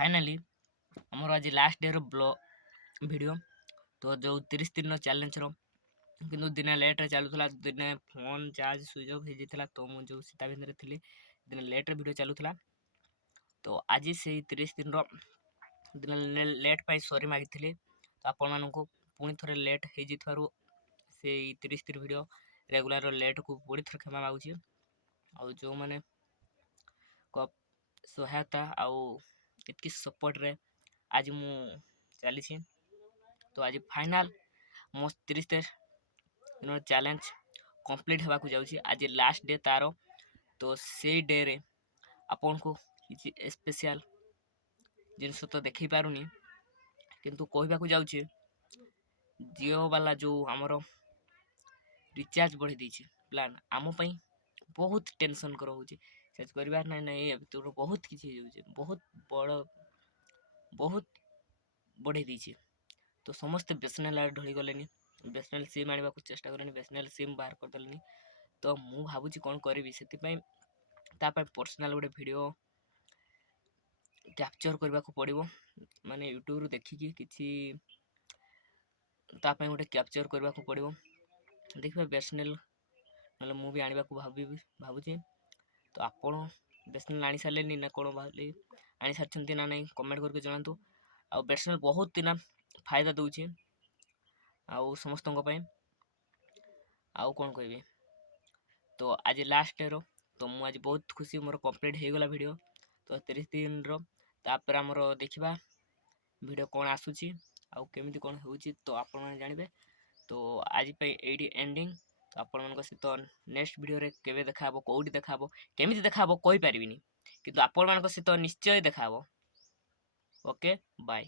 Finally आमर आज last day blog video तो जो 30 दिन चैलेंज किंतु दिने लेट रे चलुला दिने फोन चार्ज स्विच ऑफ हो जाता तो मुझे जो सीता भितर थी दिन लेट रे वीडियो चलुला तो आज से 30 दिन दिन लेट पाई सॉरी मागी तो आपण मानक पुणी थे लेट हो से 30 दिन वीडियो रेगुलर लेट को पुणी थे क्षमा मागुची आ जो मैंने सहायता आउ इतकी सपोर्ट रे आज मु चली तो आज फाइनल मो 30 दिन चैलेंज कंप्लीट होगा जाऊँगी आज लास्ट डे तार तो से डे रे आपन को किसी स्पेशल जिनस तो देखी पारुनी किंतु कहवाक जाऊँगी जियो वाला जो आमर रिचार्ज बढ़ी देछि प्लान आम पई बहुत टेंशन कर होछि सर्च करबार ना नहीं तो बहुत किसी बहुत बड़ बहुत बढ़े देछि तो समस्त बेसनेल आड़ ढली गलेनी बेसनेल सिम आने को चेष्टा करनी बेसनेल सिम बाहर कर देलनी तो मु भाबुछि कोन करबी सेति पई पर्सनल गोटे वीडियो कैप्चर करबा को पड़िबो माने यूट्यूब रु देखिकी किछि तापे गोटे कैप्चर करबा को पड़िबो देखबा बेसनेल नले मु भी आनिबा को भाबुछि तो आपण बेसनेल आनी सालेनी ना कोन भाली आनी सारछंती ना नहीं कमेंट करके जणातु आ बेसनेल बहुत दिना फायदा दउछि आउ समस्तों पे आउ कौन कहबी तो आज लास्ट डे रो तो मु आज बहुत खुशी मोर कंप्लीट हो गला वीडियो तो 30 दिन रो तापर हमर देखिबा वीडियो कौन आसुची आउ केमिति कौन होउची तो आपण माने जानिबे तो आज पे एडी एंडिंग तो आपण मन को सहित नेक्स्ट वीडियो रे केबे देखाबो कोउडी देखाबो केमिति देखाबो कोइ परिबिनी किंतु आपण मन को सहित निश्चय देखाबो ओके बाय।